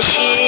心。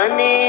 জানে